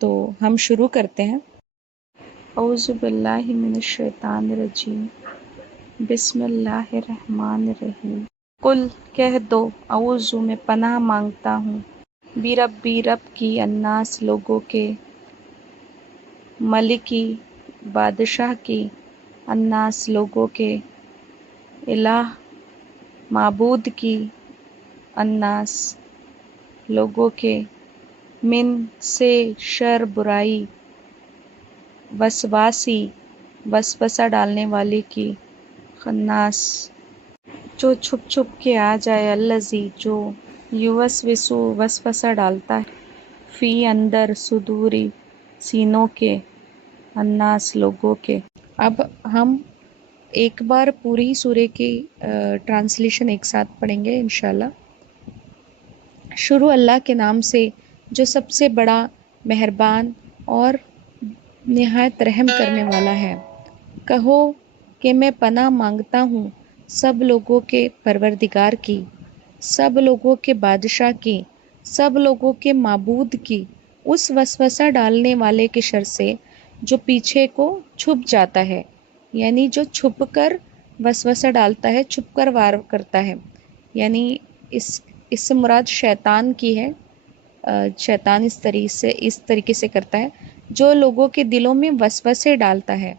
تو ہم شروع کرتے ہیں۔ اعوذ باللہ من الشیطان الرجیم، بسم اللہ الرحمن الرحیم۔ قل کہہ دو، اعوذ میں پناہ مانگتا ہوں، بربی رب کی، الناس لوگوں کے، ملکی بادشاہ کی، الناس لوگوں کے، الہ معبود کی، الناس لوگوں کے، من سے شر برائی، وسواسی وسوسہ ڈالنے والے کی، خناس جو چھپ چھپ کے آ جائے، الذی جو یوسوسو وسوسہ ڈالتا ہے، فی اندر، صدوری سینوں کے، الناس لوگوں کے۔ اب ہم ایک بار پوری سورہ کی ٹرانسلیشن ایک ساتھ پڑھیں گے انشاءاللہ۔ شروع اللہ کے نام سے جو سب سے بڑا مہربان اور نہایت رحم کرنے والا ہے۔ کہو کہ میں پناہ مانگتا ہوں سب لوگوں کے پروردگار کی، سب لوگوں کے بادشاہ کی، سب لوگوں کے معبود کی، اس وسوسہ ڈالنے والے کے شر سے جو پیچھے کو چھپ جاتا ہے، یعنی جو چھپ کر وسوسہ ڈالتا ہے، چھپ کر وار کرتا ہے، یعنی اس سے مراد شیطان کی ہے۔ شیطان اس طریقے سے کرتا ہے جو لوگوں کے دلوں میں وسوسے ڈالتا ہے،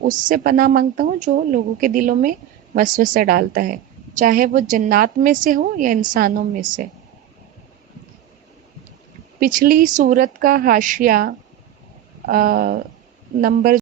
اس سے پناہ مانگتا ہوں جو لوگوں کے دلوں میں وسوسہ ڈالتا ہے، چاہے وہ جنات میں سے ہو یا انسانوں میں سے۔ پچھلی سورت کا حاشیہ نمبر